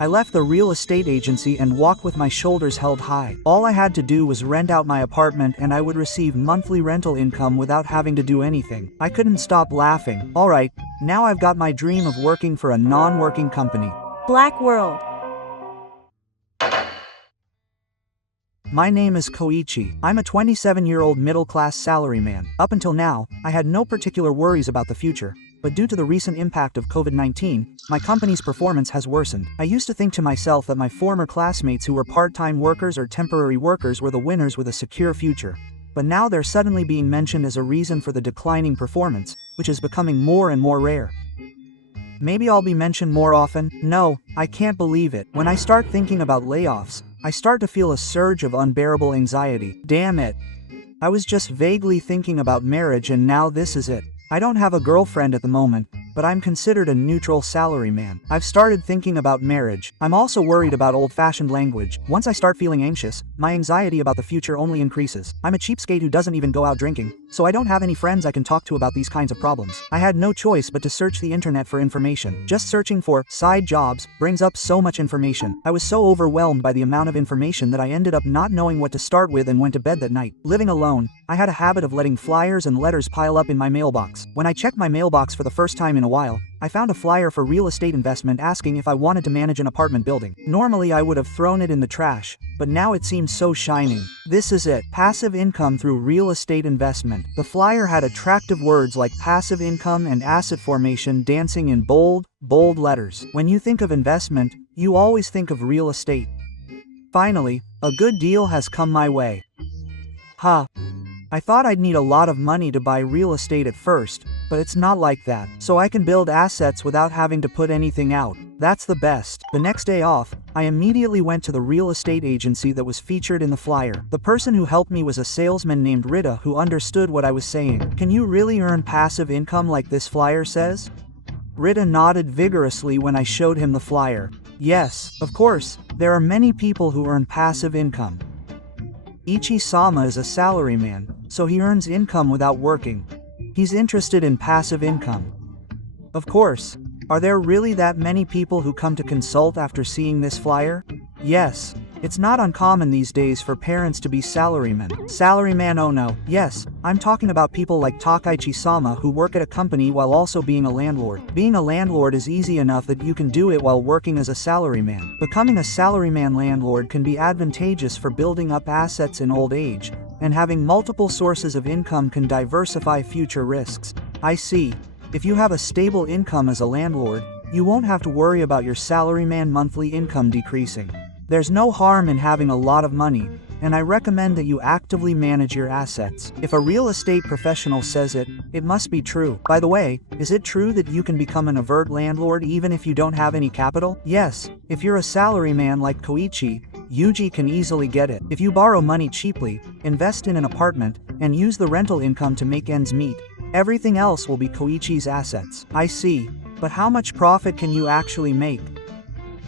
I left the real estate agency and walked with my shoulders held high. All I had to do was rent out my apartment and I would receive monthly rental income without having to do anything. I couldn't stop laughing. Alright, now I've got my dream of working for a non-working company. Black World. My name is Koichi. I'm a 27-year-old middle-class salaryman. Up until now, I had no particular worries about the future. But due to the recent impact of COVID-19, my company's performance has worsened. I used to think to myself that my former classmates who were part-time workers or temporary workers were the winners with a secure future. But now they're suddenly being mentioned as a reason for the declining performance, which is becoming more and more rare. Maybe I'll be mentioned more often? No, I can't believe it. When I start thinking about layoffs, I start to feel a surge of unbearable anxiety. Damn it. I was just vaguely thinking about marriage and now this is it. I don't have a girlfriend at the moment, but I'm considered a neutral salaryman. I've started thinking about marriage. I'm also worried about old-fashioned language. Once I start feeling anxious, my anxiety about the future only increases. I'm a cheapskate who doesn't even go out drinking, so I don't have any friends I can talk to about these kinds of problems. I had no choice but to search the internet for information. Just searching for side jobs brings up so much information. I was so overwhelmed by the amount of information that I ended up not knowing what to start with and went to bed that night. Living alone, I had a habit of letting flyers and letters pile up in my mailbox. When I checked my mailbox for the first time in a while, I found a flyer for real estate investment asking if I wanted to manage an apartment building. Normally I would have thrown it in the trash, but now it seems so shining. This is it. Passive income through real estate investment. The flyer had attractive words like passive income and asset formation dancing in bold letters. When you think of investment, you always think of real estate. Finally, a good deal has come my way. I thought I'd need a lot of money to buy real estate at first, but it's not like that. So I can build assets without having to put anything out. That's the best. The next day off, I immediately went to the real estate agency that was featured in the flyer. The person who helped me was a salesman named Rita who understood what I was saying. Can you really earn passive income like this flyer says? Rita nodded vigorously when I showed him the flyer. Yes, of course, there are many people who earn passive income. Ichi-sama is a salaryman, so he earns income without working. He's interested in passive income. Of course. Are there really that many people who come to consult after seeing this flyer? Yes. It's not uncommon these days for parents to be salarymen. Salaryman, oh no. Yes, I'm talking about people like Takaichi-sama who work at a company while also being a landlord. Being a landlord is easy enough that you can do it while working as a salaryman. Becoming a salaryman landlord can be advantageous for building up assets in old age, and having multiple sources of income can diversify future risks. I see. If you have a stable income as a landlord, you won't have to worry about your salaryman monthly income decreasing. There's no harm in having a lot of money, and I recommend that you actively manage your assets. If a real estate professional says it, it must be true. By the way, is it true that you can become an overt landlord even if you don't have any capital? Yes, if you're a salaryman like Koichi, Yuji can easily get it. If you borrow money cheaply, invest in an apartment, and use the rental income to make ends meet, everything else will be Koichi's assets. I see, but how much profit can you actually make?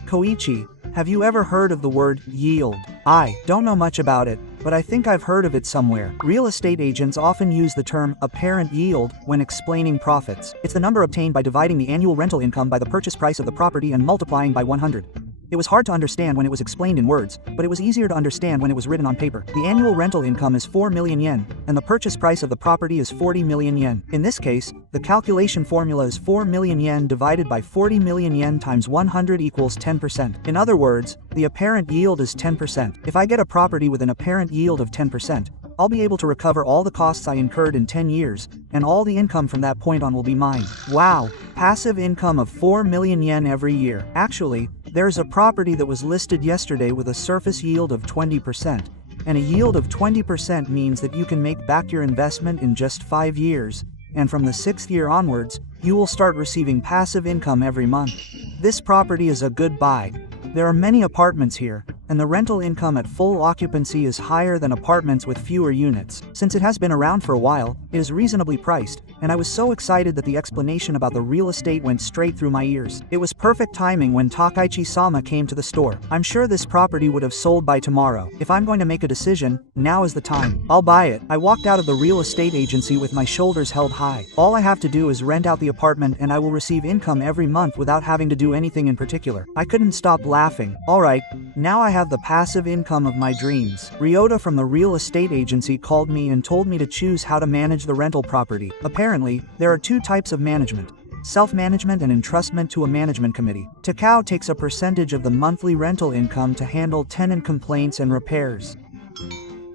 Koichi, have you ever heard of the word yield? I don't know much about it, but I think I've heard of it somewhere. Real estate agents often use the term apparent yield when explaining profits. It's the number obtained by dividing the annual rental income by the purchase price of the property and multiplying by 100. It was hard to understand when it was explained in words, but it was easier to understand when it was written on paper. The annual rental income is 4 million yen, and the purchase price of the property is 40 million yen. In this case, the calculation formula is 4 million yen divided by 40 million yen times 100 equals 10%. In other words, the apparent yield is 10%. If I get a property with an apparent yield of 10%, I'll be able to recover all the costs I incurred in 10 years, and all the income from that point on will be mine. Wow! Passive income of 4 million yen every year. Actually, there's a property that was listed yesterday with a surface yield of 20%, and a yield of 20% means that you can make back your investment in just 5 years, and from the 6th year onwards, you will start receiving passive income every month. This property is a good buy. There are many apartments here, and the rental income at full occupancy is higher than apartments with fewer units. Since it has been around for a while, it is reasonably priced, and I was so excited that the explanation about the real estate went straight through my ears. It was perfect timing when Takaichi-sama came to the store. I'm sure this property would have sold by tomorrow. If I'm going to make a decision, now is the time. I'll buy it. I walked out of the real estate agency with my shoulders held high. All I have to do is rent out the apartment and I will receive income every month without having to do anything in particular. I couldn't stop laughing. Alright, now I have the passive income of my dreams. Ryota from the real estate agency called me and told me to choose how to manage the rental property. Apparently, there are two types of management: self-management and entrustment to a management committee. Takao takes a percentage of the monthly rental income to handle tenant complaints and repairs.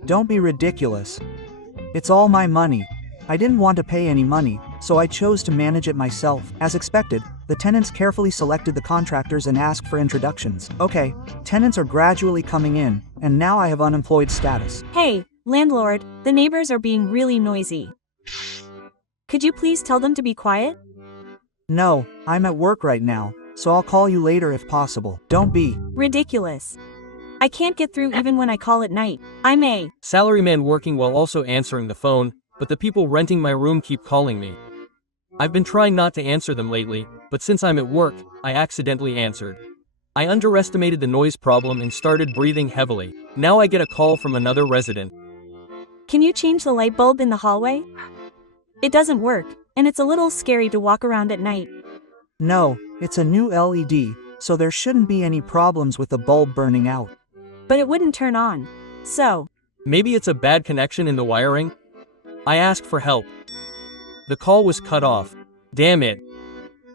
Don't be ridiculous. It's all my money. I didn't want to pay any money, so I chose to manage it myself. As expected, the tenants carefully selected the contractors and asked for introductions. Okay, tenants are gradually coming in, and now I have unemployed status. Hey, landlord, the neighbors are being really noisy. Could you please tell them to be quiet? No, I'm at work right now, so I'll call you later if possible. Don't be ridiculous. I can't get through even when I call at night. I'm a salaryman working while also answering the phone, but the people renting my room keep calling me. I've been trying not to answer them lately, but since I'm at work, I accidentally answered. I underestimated the noise problem and started breathing heavily. Now I get a call from another resident. Can you change the light bulb in the hallway? It doesn't work, and it's a little scary to walk around at night. No, it's a new LED, so there shouldn't be any problems with the bulb burning out. But it wouldn't turn on. So, maybe it's a bad connection in the wiring? I asked for help. The call was cut off. Damn it.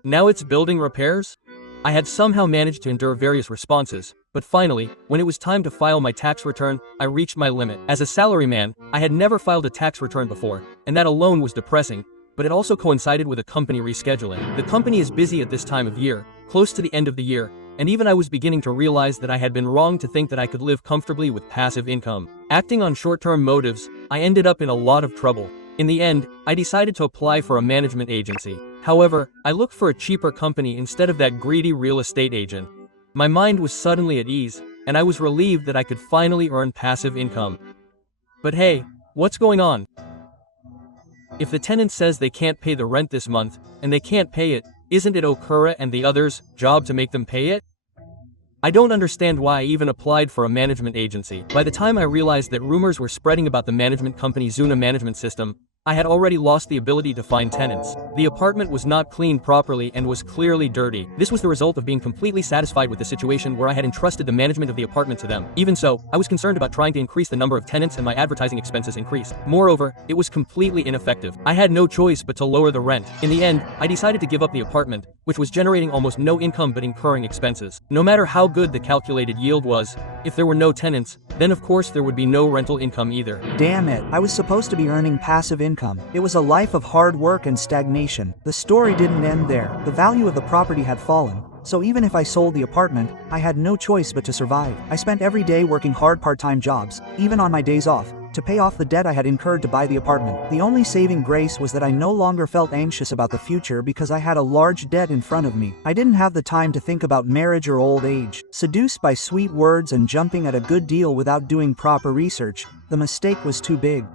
Now it's building repairs? I had somehow managed to endure various responses, but finally, when it was time to file my tax return, I reached my limit. As a salaryman, I had never filed a tax return before, and that alone was depressing, but it also coincided with a company rescheduling. The company is busy at this time of year, close to the end of the year, and even I was beginning to realize that I had been wrong to think that I could live comfortably with passive income. Acting on short-term motives, I ended up in a lot of trouble. In the end, I decided to apply for a management agency. However, I looked for a cheaper company instead of that greedy real estate agent. My mind was suddenly at ease, and I was relieved that I could finally earn passive income. But hey, what's going on? If the tenant says they can't pay the rent this month, and they can't pay it, isn't it Okura and the others' job to make them pay it? I don't understand why I even applied for a management agency. By the time I realized that rumors were spreading about the management company Zuna management system, I had already lost the ability to find tenants. The apartment was not cleaned properly and was clearly dirty. This was the result of being completely satisfied with the situation where I had entrusted the management of the apartment to them. Even so, I was concerned about trying to increase the number of tenants and my advertising expenses increased. Moreover, it was completely ineffective. I had no choice but to lower the rent. In the end, I decided to give up the apartment, which was generating almost no income but incurring expenses. No matter how good the calculated yield was, if there were no tenants, then of course there would be no rental income either. Damn it, I was supposed to be earning passive income. It was a life of hard work and stagnation. The story didn't end there. The value of the property had fallen, so even if I sold the apartment, I had no choice but to survive. I spent every day working hard part-time jobs, even on my days off, to pay off the debt I had incurred to buy the apartment. The only saving grace was that I no longer felt anxious about the future because I had a large debt in front of me. I didn't have the time to think about marriage or old age. Seduced by sweet words and jumping at a good deal without doing proper research, the mistake was too big.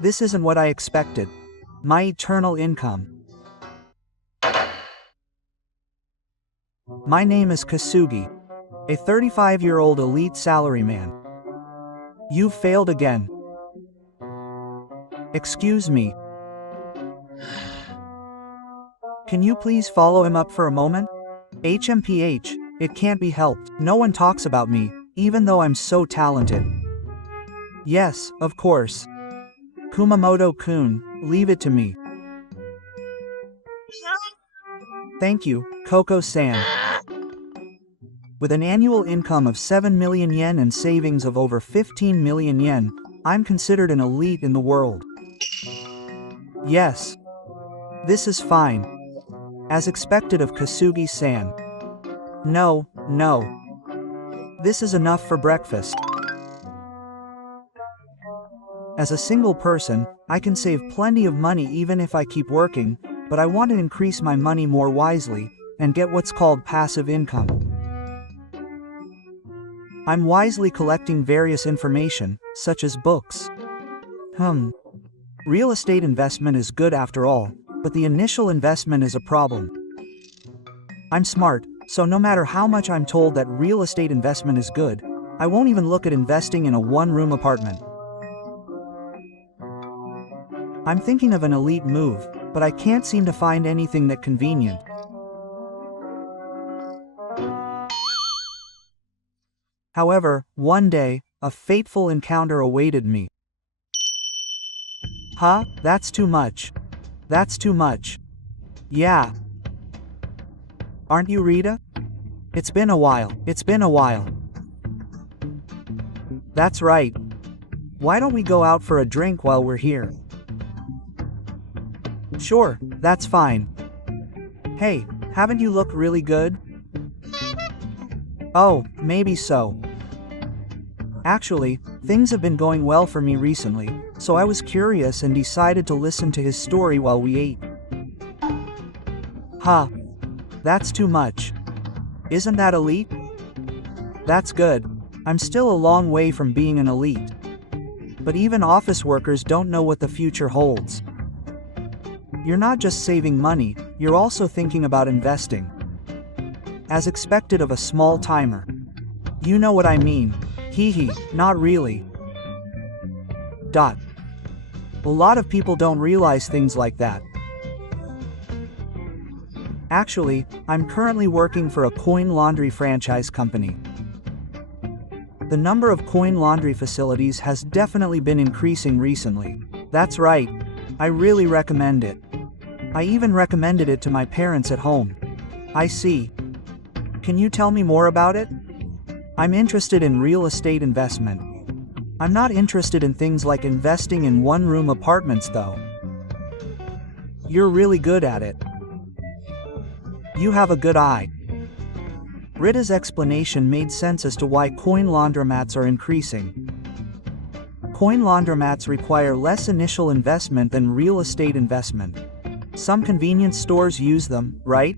This isn't what I expected. My eternal income. My name is Kasugi, a 35-year-old elite salaryman. You failed again. Excuse me. Can you please follow him up for a moment? HMPH, it can't be helped. No one talks about me, even though I'm so talented. Yes, of course. Kumamoto-kun, leave it to me. Thank you, Coco-san. With an annual income of 7 million yen and savings of over 15 million yen, I'm considered an elite in the world. Yes. This is fine. As expected of Kasugi-san. No. This is enough for breakfast. As a single person, I can save plenty of money even if I keep working, but I want to increase my money more wisely, and get what's called passive income. I'm wisely collecting various information, such as books. Real estate investment is good after all, but the initial investment is a problem. I'm smart, so no matter how much I'm told that real estate investment is good, I won't even look at investing in a one-room apartment. I'm thinking of an elite move, but I can't seem to find anything that convenient. However, one day, a fateful encounter awaited me. Huh? That's too much. That's too much. Yeah. Aren't you Rita? It's been a while. It's been a while. That's right. Why don't we go out for a drink while we're here? Sure, that's fine. Hey, haven't you looked really good? Oh, maybe so. Actually, things have been going well for me recently, so I was curious and decided to listen to his story while we ate. Huh. That's too much. Isn't that elite? That's good. I'm still a long way from being an elite. But even office workers don't know what the future holds. You're not just saving money, you're also thinking about investing. As expected of a small timer. You know what I mean. Hee hee, not really. A lot of people don't realize things like that. Actually, I'm currently working for a coin laundry franchise company. The number of coin laundry facilities has definitely been increasing recently. That's right. I really recommend it. I even recommended it to my parents at home. I see. Can you tell me more about it? I'm interested in real estate investment. I'm not interested in things like investing in one-room apartments though. You're really good at it. You have a good eye. Rita's explanation made sense as to why coin laundromats are increasing. Coin laundromats require less initial investment than real estate investment. Some convenience stores use them, right?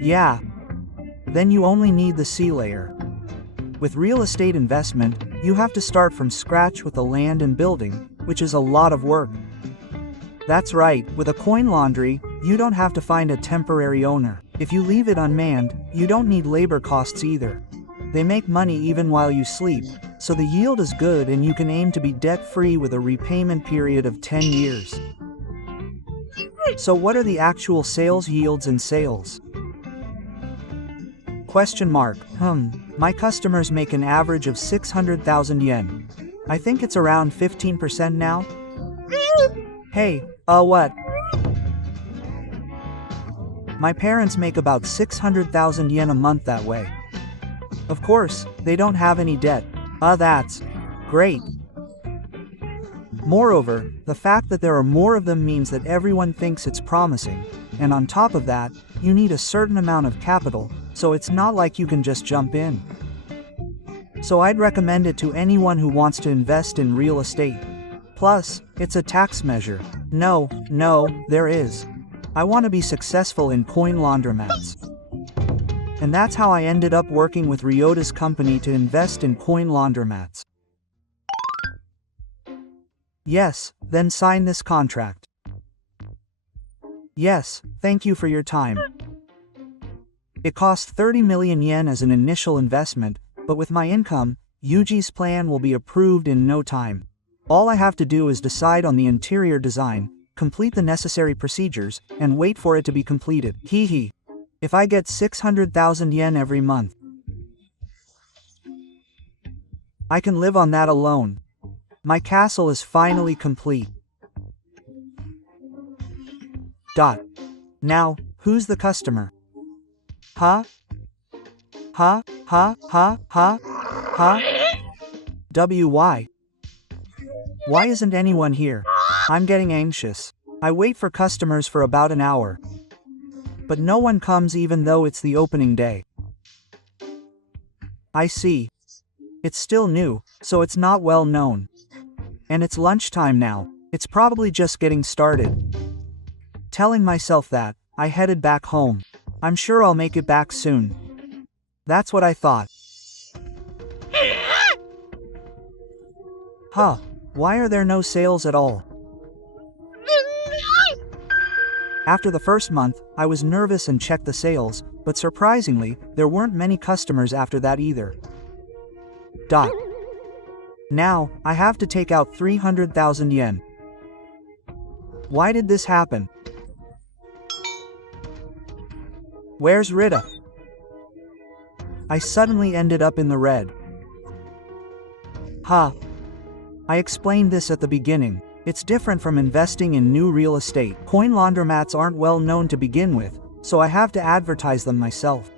Yeah. Then you only need the C layer. With real estate investment, you have to start from scratch with the land and building, which is a lot of work. That's right, with a coin laundry, you don't have to find a temporary owner. If you leave it unmanned, you don't need labor costs either. They make money even while you sleep, so the yield is good and you can aim to be debt-free with a repayment period of 10 years. So what are the actual sales yields and sales? Question mark. My customers make an average of 600,000 yen. I think it's around 15% now. Hey, what? My parents make about 600,000 yen a month that way. Of course, they don't have any debt. That's great. Moreover, the fact that there are more of them means that everyone thinks it's promising, and on top of that, you need a certain amount of capital, so it's not like you can just jump in. So I'd recommend it to anyone who wants to invest in real estate. Plus, it's a tax measure. No, there is. I want to be successful in coin laundromats. And that's how I ended up working with Ryota's company to invest in coin laundromats. Yes, then sign this contract. Yes, thank you for your time. It cost 30 million yen as an initial investment, but with my income, Yuji's plan will be approved in no time. All I have to do is decide on the interior design, complete the necessary procedures, and wait for it to be completed. Hee. If I get 600,000 yen every month, I can live on that alone. My castle is finally complete. Now, who's the customer? Why? Why isn't anyone here? I'm getting anxious. I wait for customers for about an hour. But no one comes even though it's the opening day. I see. It's still new, so it's not well known. And it's lunchtime now, it's probably just getting started. Telling myself that, I headed back home. I'm sure I'll make it back soon. That's what I thought. Why are there no sales at all? After the first month, I was nervous and checked the sales, but surprisingly, there weren't many customers after that either. Now, I have to take out 300,000 yen. Why did this happen? Where's Rita? I suddenly ended up in the red. I explained this at the beginning. It's different from investing in new real estate. Coin laundromats aren't well known to begin with, so I have to advertise them myself.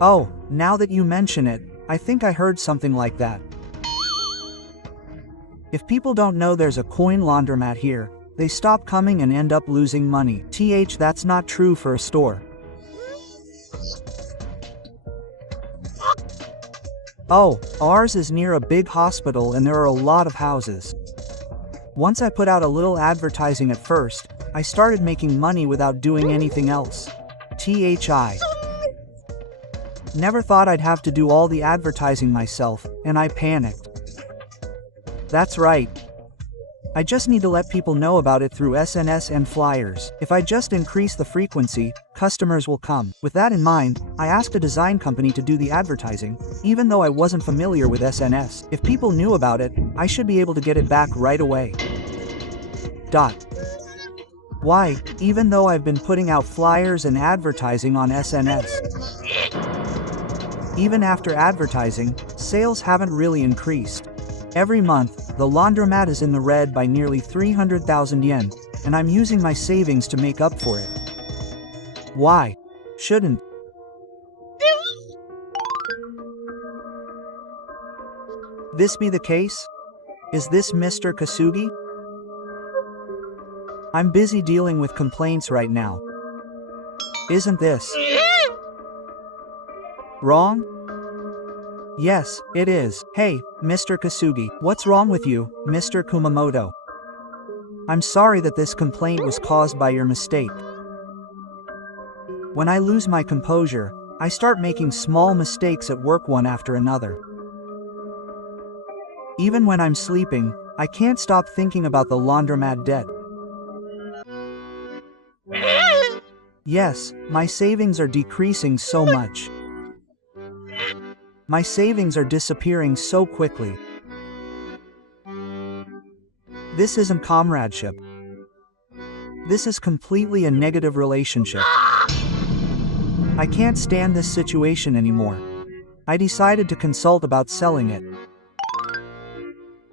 Oh, now that you mention it, I think I heard something like that. If people don't know there's a coin laundromat here, they stop coming and end up losing money. That's not true for a store. Oh, ours is near a big hospital and there are a lot of houses. Once I put out a little advertising at first, I started making money without doing anything else. Never thought I'd have to do all the advertising myself, and I panicked. That's right. I just need to let people know about it through SNS and flyers. If I just increase the frequency, customers will come. With that in mind, I asked a design company to do the advertising, even though I wasn't familiar with SNS. If people knew about it, I should be able to get it back right away. Why, even though I've been putting out flyers and advertising on SNS? Even after advertising, sales haven't really increased. Every month, the laundromat is in the red by nearly 300,000 yen, and I'm using my savings to make up for it. Why? Shouldn't. This be the case? Is this Mr. Kasugi? I'm busy dealing with complaints right now. Isn't this wrong? Yes, it is. Hey, Mr. Kasugi, what's wrong with you, Mr. Kumamoto? I'm sorry that this complaint was caused by your mistake. When I lose my composure, I start making small mistakes at work one after another. Even when I'm sleeping, I can't stop thinking about the laundromat debt. Yes, my savings are decreasing so much. My savings are disappearing so quickly. This isn't comradeship. This is completely a negative relationship. I can't stand this situation anymore. I decided to consult about selling it.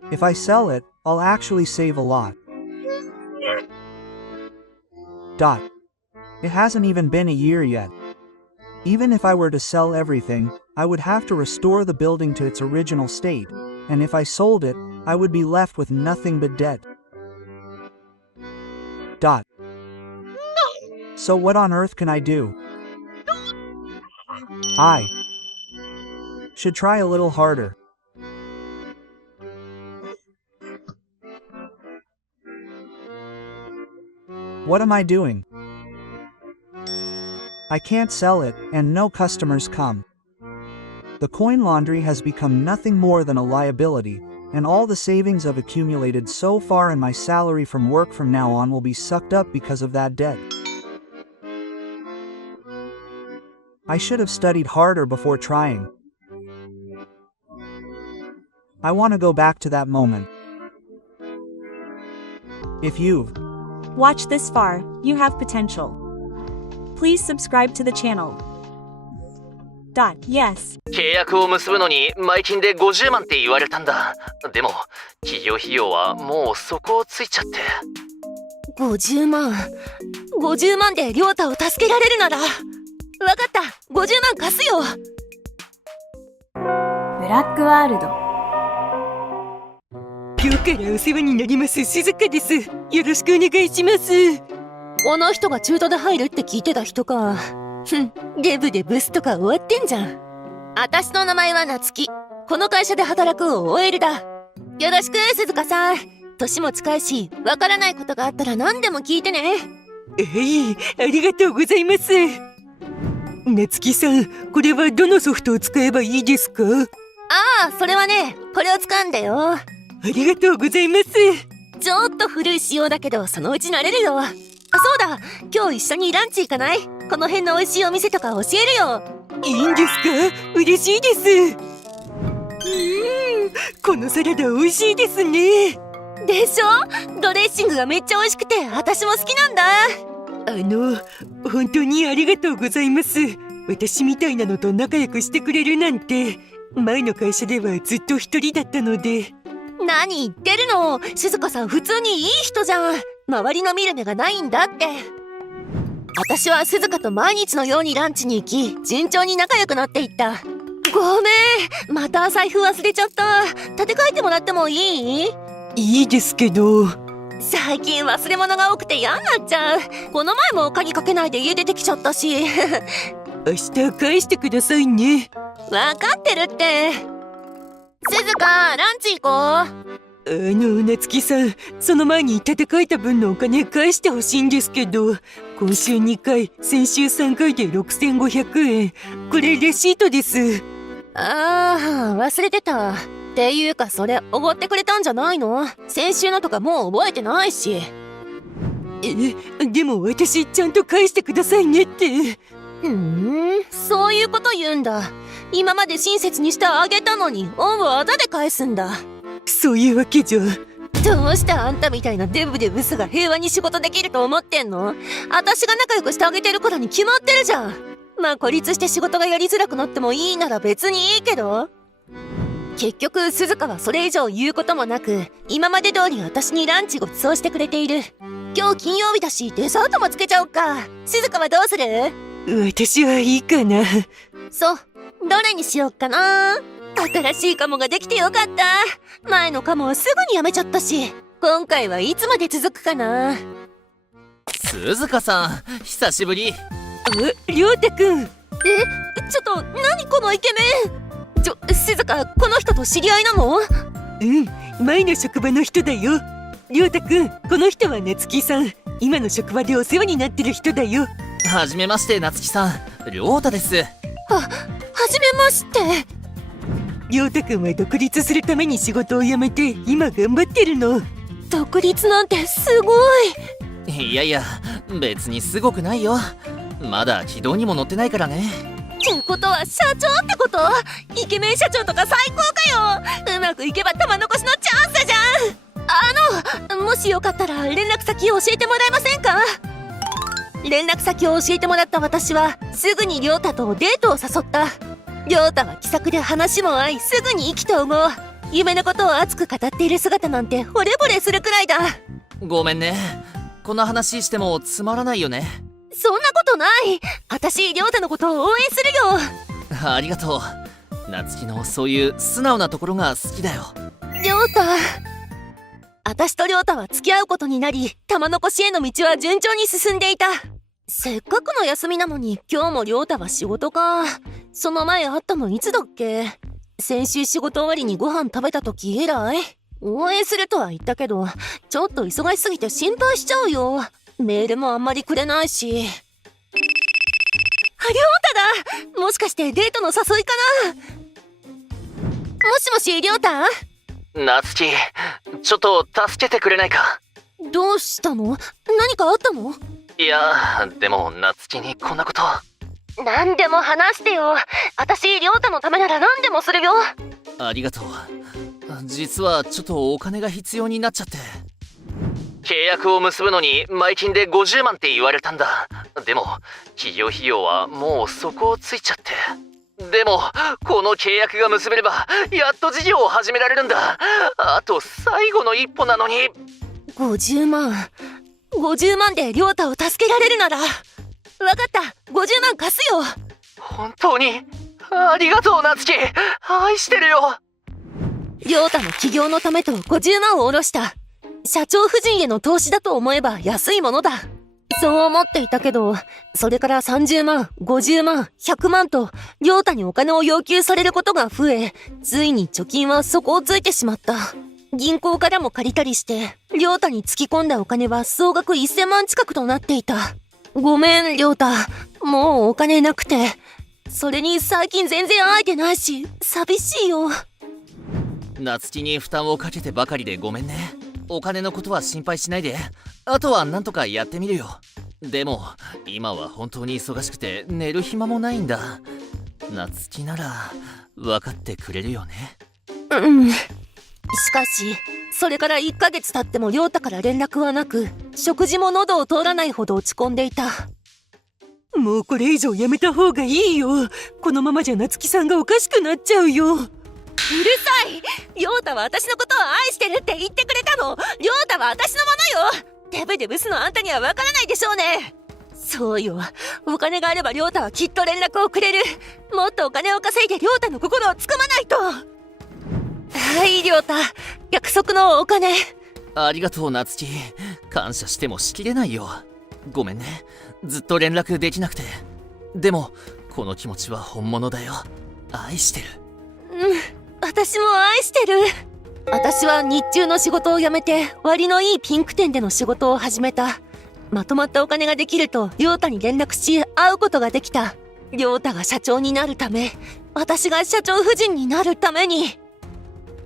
If I sell it, I'll actually save a lot. It hasn't even been a year yet. Even if I were to sell everything, I would have to restore the building to its original state, and if I sold it, I would be left with nothing but debt. So what on earth can I do? I should try a little harder. What am I doing? I can't sell it, and no customers come. The coin laundry has become nothing more than a liability, and all the savings I've accumulated so far and my salary from work from now on will be sucked up because of that debt. I should have studied harder before trying. I want to go back to that moment. If you've watched this far, you have potential. Please subscribe to the channel. Yes. 契約を結ぶのに前金で50万って言われたんだ。でも企業費用はもう底をついちゃって。50万。50万で亮太を助けられるなら。わかった。50万貸すよ。ブラックワールド。今日からお世話になります静香です。よろしくお願いします。この人が中途で入るって聞いてた人か。デブでブスとか終わってんじゃん。私の名前は夏希。この会社で働く OL だ。よろしく静香さん。年も近いし、わからないことがあったら何でも聞いてね。ありがとうございます。夏希さん、これはどのソフトを使えばいいですか？ああ、それはね、これを使うんだよ。ありがとうございます。ちょっと古い仕様だけど、そのうち慣れるよ。そうだ、今日一緒にランチ行かない？この辺の美味しいお店とか教えるよ。いいんですか？嬉しいです。このサラダ美味しいですね。でしょ？ドレッシングがめっちゃ美味しくて私も好きなんだ。本当にありがとうございます。私みたいなのと仲良くしてくれるなんて。前の会社ではずっと一人だったので。何言ってるの？静香さん普通にいい人じゃん。周りの見る目がないんだって。私は静香と毎日のようにランチに行き、順調に仲良くなっていった。ごめん、また財布忘れちゃった。立て替えてもらってもいい？いいですけど。最近忘れ物が多くて嫌になっちゃう。この前も鍵かけないで家出てきちゃったし。明日返してくださいね。わかってるって。静香、ランチ行こう。夏希さん、その前に立て替えた分のお金返してほしいんですけど、今週2回、先週3回で6500円。これレシートです。忘れてた。っていうかそれおごってくれたんじゃないの？先週のとかもう覚えてないし。でも私ちゃんと返してくださいねって。そういうこと言うんだ。今まで親切にしてあげたのに恩をあだで返すんだ。そういうわけじゃ。どうしてあんたみたいなデブでブスが平和に仕事できると思ってんの？私が仲良くしてあげてるからに決まってるじゃん。まあ孤立して仕事がやりづらくなってもいいなら別にいいけど。結局鈴鹿はそれ以上言うこともなく、今まで通り私にランチご馳走してくれている。今日金曜日だしデザートもつけちゃおっか。鈴鹿はどうする？私はいいかな。そう、どれにしよっかな。新しいカモができてよかった。前のカモはすぐにやめちゃったし、今回はいつまで続くかな。鈴鹿さん、久しぶり。りょうたくん。ちょっと何このイケメン。静香、この人と知り合いなの？前の職場の人だよ。りょうたくん、この人は夏希さん。今の職場でお世話になってる人だよ。はじめまして、夏希さん。りょうたです。はじめまして。りょうたくんは独立するために仕事を辞めて今頑張ってるの。独立なんてすごい。いやいや、別にすごくないよ。まだ軌道にも乗ってないからね。ってことは社長ってこと？イケメン社長とか最高かよ。うまくいけば玉残しのチャンスじゃん。もしよかったら連絡先を教えてもらえませんか？連絡先を教えてもらった私はすぐに亮太とデートを誘った。亮太は気さくで話も合い、すぐに意気投合。夢のことを熱く語っている姿なんて惚れ惚れするくらいだ。ごめんね、この話してもつまらないよね。そんなことない。私亮太のことを応援するよ。ありがとう。夏希のそういう素直なところが好きだよ。亮太。私と亮太は付き合うことになり、玉残しへの道は順調に進んでいた。せっかくの休みなのに今日も亮太は仕事か。その前会ったのいつだっけ？先週仕事終わりにご飯食べた時以来？応援するとは言ったけど、ちょっと忙しすぎて心配しちゃうよ。メールもあんまりくれないし。亮太だ！もしかしてデートの誘いかな？もしもし、亮太？夏希、ちょっと助けてくれないか？どうしたの？何かあったの？いや、でも夏希にこんなこと。何でも話してよ。私、亮太のためなら何でもするよ。ありがとう。実はちょっとお金が必要になっちゃって。契約を結ぶのに前金で50万って言われたんだ。でも企業費用はもう底をついちゃって。でもこの契約が結べればやっと事業を始められるんだ。あと最後の一歩なのに。50万で亮太を助けられるなら。わかった、50万貸すよ。本当にありがとう夏希、愛してるよ。亮太の起業のためと50万を下ろした。社長夫人への投資だと思えば安いものだ。そう思っていたけど、それから30万、50万、100万と、亮太にお金を要求されることが増え、ついに貯金は底をついてしまった。銀行からも借りたりして、亮太に突き込んだお金は総額1000万近くとなっていた。ごめん、亮太。もうお金なくて。それに最近全然会えてないし、寂しいよ。夏希に負担をかけてばかりでごめんね。お金のことは心配しないで。あとはなんとかやってみるよ。でも今は本当に忙しくて寝る暇もないんだ。夏希なら分かってくれるよね。しかしそれから1ヶ月経っても亮太から連絡はなく、食事も喉を通らないほど落ち込んでいた。もうこれ以上やめた方がいいよ。このままじゃ夏希さんがおかしくなっちゃうよ。うるさい。亮太は私のことを愛してるって言ってくれたの。亮太は私のものよ。デブでブスのあんたにはわからないでしょうね。そうよ。お金があれば亮太はきっと連絡をくれる。もっとお金を稼いで亮太の心をつかまないと。はい亮太、約束のお金。ありがとう夏希。感謝してもしきれないよ。ごめんね、ずっと連絡できなくて。でもこの気持ちは本物だよ。愛してる。私も愛してる。私は日中の仕事を辞めて割のいいピンク店での仕事を始めた。まとまったお金ができると亮太に連絡し会うことができた。亮太が社長になるため、私が社長夫人になるために。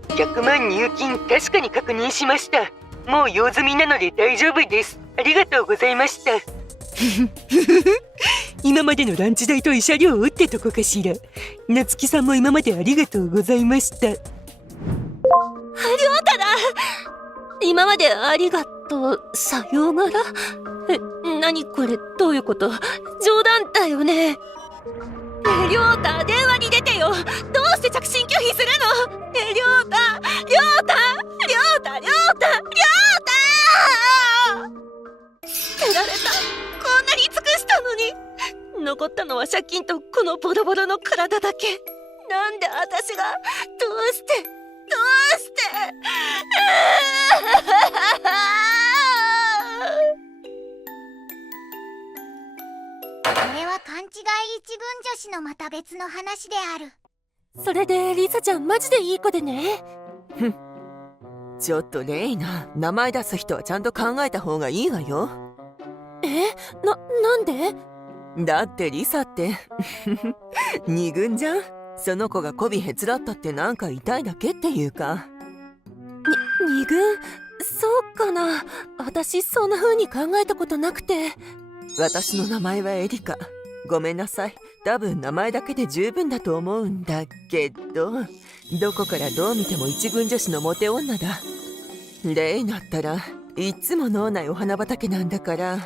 100万入金確かに確認しました。もう用済みなので大丈夫です。ありがとうございました。今までのランチ代と慰謝料を打ってとこかしら。夏希さんも今までありがとうございました。亮太だ。今までありがとう。さようなら。何これ、どういうこと？冗談だよね。ねえ亮太、電話に出てよ。どうして着信拒否するの？ねえ亮太、亮太、亮太、亮太、亮太。捨てられた。こんなに尽くしたのに。残ったのは借金とこのボロボロの体だけ。なんで私が、どうして、どうして。これは勘違い一軍女子のまた別の話である。それでリサちゃんマジでいい子でね。ちょっとレイナ、名前出す人はちゃんと考えた方がいいわよ。なんで？だってリサって二軍じゃん。その子が媚びへつらったってなんか痛いだけっていうか。二軍？そうかな。私そんな風に考えたことなくて。私の名前はエリカ。ごめんなさい。多分名前だけで十分だと思うんだけど、どこからどう見ても一軍女子のモテ女だ。レイナったらいつも脳内お花畑なんだから。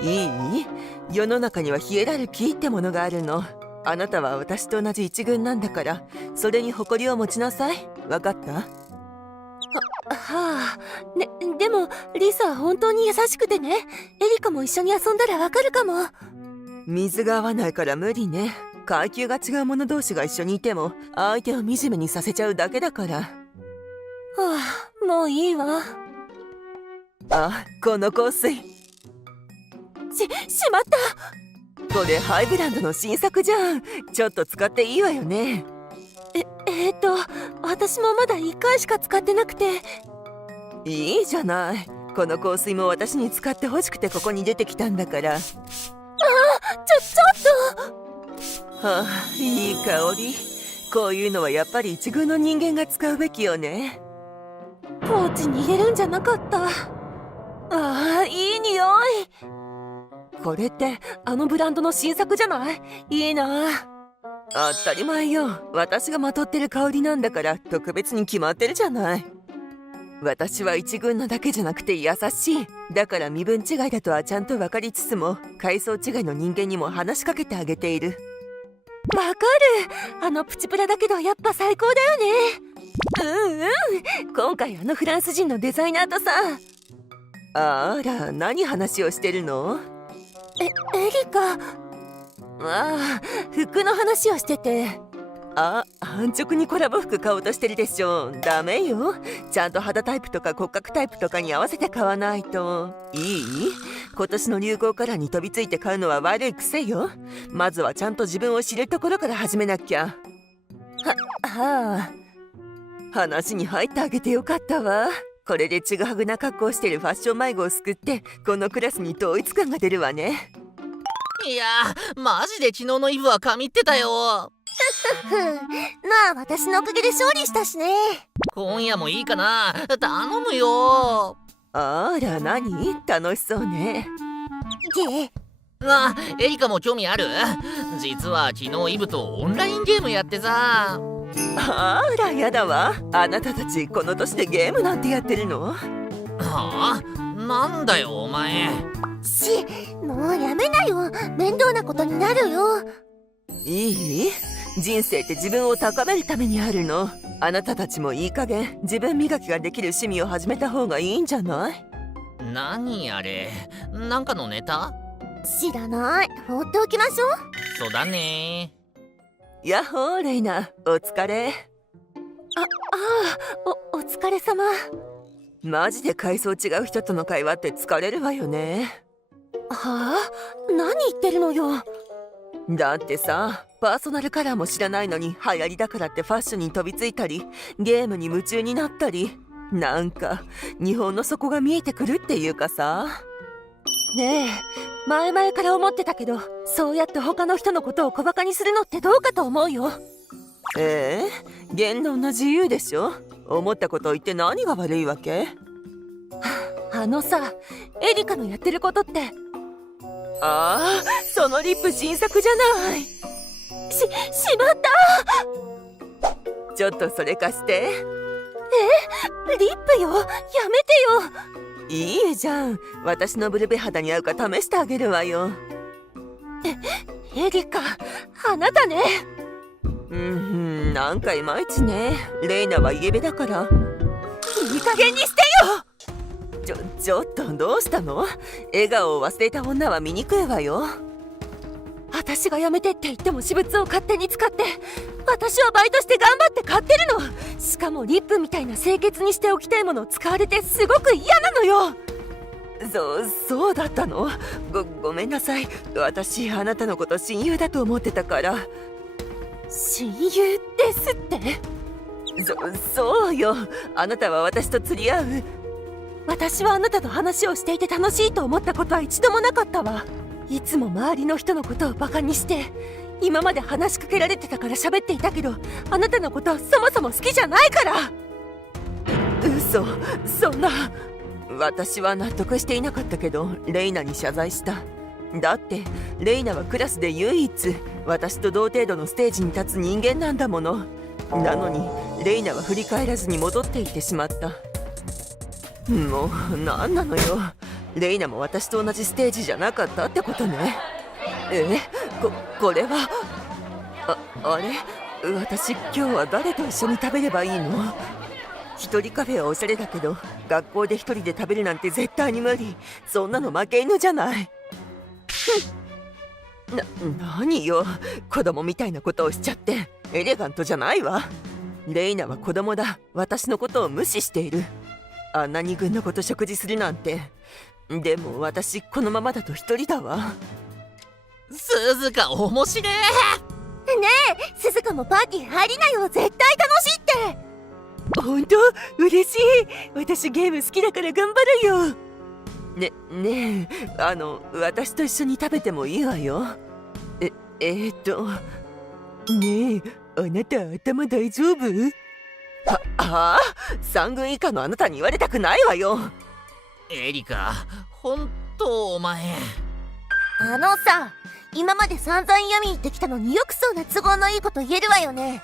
いい？世の中にはヒエラルキーってものがあるの。あなたは私と同じ一軍なんだから、それに誇りを持ちなさい。わかった？でもリサは本当に優しくてね。エリカも一緒に遊んだらわかるかも。水が合わないから無理ね。階級が違う者同士が一緒にいても相手を惨めにさせちゃうだけだから。もういいわ。この香水。しまった。これハイブランドの新作じゃん。ちょっと使っていいわよね。私もまだ1回しか使ってなくて。いいじゃない。この香水も私に使ってほしくてここに出てきたんだから。ちょっと。いい香り。こういうのはやっぱり一軍の人間が使うべきよね。ポーチに入れるんじゃなかった。いい匂い。これってあのブランドの新作じゃない？いいな。当たり前よ。私がまとってる香りなんだから特別に決まってるじゃない。私は一軍なだけじゃなくて優しい。だから身分違いだとはちゃんと分かりつつも、階層違いの人間にも話しかけてあげている。わかる。あのプチプラだけどやっぱ最高だよね。今回あのフランス人のデザイナーとさ。あら、何話をしてるの？エリカ。服の話をしてて。安直にコラボ服買おうとしてるでしょ。ダメよ。ちゃんと肌タイプとか骨格タイプとかに合わせて買わないと。いい？今年の流行カラーに飛びついて買うのは悪い癖よ。まずはちゃんと自分を知るところから始めなきゃ。話に入ってあげてよかったわ。これでちぐはぐな格好をしてるファッション迷子を救って、このクラスに統一感が出るわね。いやー、マジで昨日のイブは神ってたよ。まあ私のおかげで勝利したしね。今夜もいいかな。頼むよ。あら、何楽しそうね。エリカも興味ある？実は昨日イブとオンラインゲームやってさ。あら、やだわ。あなたたちこの年でゲームなんてやってるの？はあ？なんだよお前。もうやめなよ。面倒なことになるよ。いい？人生って自分を高めるためにあるの。あなたたちもいい加減自分磨きができる趣味を始めた方がいいんじゃない？何あれ？なんかのネタ？知らない。放っておきましょう。そうだね。やっほーレイナ、お疲れ。お疲れ様。マジで階層違う人との会話って疲れるわよね。はあ？何言ってるのよ。だってさ、パーソナルカラーも知らないのに流行りだからってファッションに飛びついたり、ゲームに夢中になったり、なんか日本の底が見えてくるっていうかさ。ねえ、前々から思ってたけど、そうやって他の人のことを小バカにするのってどうかと思うよ。言論の自由でしょ。思ったことを言って何が悪いわけ？あのさ、エリカのやってることって、ああ、そのリップ新作じゃない。しまった。ちょっとそれ貸して。リップよ、やめてよ。いいじゃん、私のブルベ肌に合うか試してあげるわよ。エリカ、あなたね。なんかいまいちね。レイナはイエベだから。いい加減にしてよ。ちょっとどうしたの？笑顔を忘れた女は醜いわよ。私がやめてって言っても私物を勝手に使って、私はバイトして頑張って買ってるの。しかもリップみたいな清潔にしておきたいものを使われてすごく嫌なのよ。そうだったの？ごめんなさい。私あなたのこと親友だと思ってたから。親友ですって？そうよ。あなたは私と釣り合う。私はあなたと話をしていて楽しいと思ったことは一度もなかったわ。いつも周りの人のことをバカにして、今まで話しかけられてたから喋っていたけど、あなたのことはそもそも好きじゃないから。嘘、そんな。私は納得していなかったけど、レイナに謝罪した。だってレイナはクラスで唯一私と同程度のステージに立つ人間なんだもの。なのにレイナは振り返らずに戻っていってしまった。もう何なのよ。レイナも私と同じステージじゃなかったってことね。これはあれ、私今日は誰と一緒に食べればいいの？一人カフェはおしゃれだけど、学校で一人で食べるなんて絶対に無理。そんなの負け犬じゃない。何よ、子供みたいなことをしちゃってエレガントじゃないわ。レイナは子供だ。私のことを無視している。あんなに軍の子と食事するなんて。でも私このままだと一人だわ。鈴鹿面白い。ねえ、鈴鹿もパーティー入りなよ。絶対楽しいって。本当？嬉しい。私ゲーム好きだから頑張るよ。ねえ、私と一緒に食べてもいいわよ。ねえ、あなた頭大丈夫？3軍以下のあなたに言われたくないわよ。エリカ、ほんとお前。さ、今まで散々嫌み言ってきたのによくそんな都合のいいこと言えるわよね。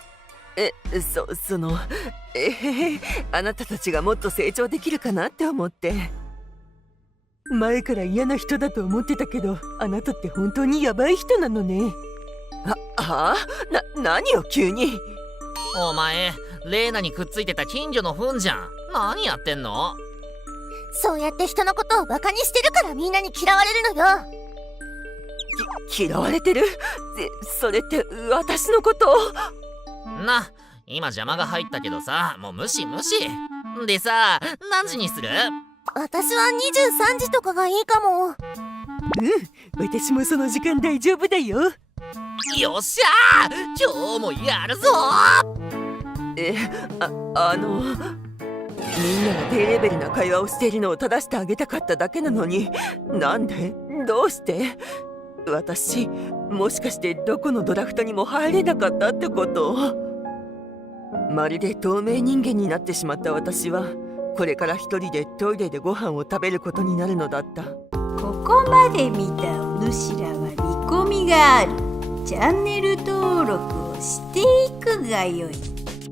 あなたたちがもっと成長できるかなって思って。前から嫌な人だと思ってたけど、あなたって本当にヤバい人なのね。何よ急に。お前、レイナにくっついてた近所のフンじゃん。何やってんの？そうやって人のことをバカにしてるからみんなに嫌われるのよ。嫌われてる？それって私のこと？今邪魔が入ったけどさ、もう無視。でさ、何時にする？私は23時とかがいいかも。私もその時間大丈夫だよ。よっしゃー、今日もやるぞみんなが低レベルな会話をしているのを正してあげたかっただけなのに、なんで？どうして？私、もしかしてどこのドラフトにも入れなかったってこと？まるで透明人間になってしまった私は、これから一人でトイレでご飯を食べることになるのだった。ここまで見たお主らは見込みがある。チャンネル登録をしていくがよい。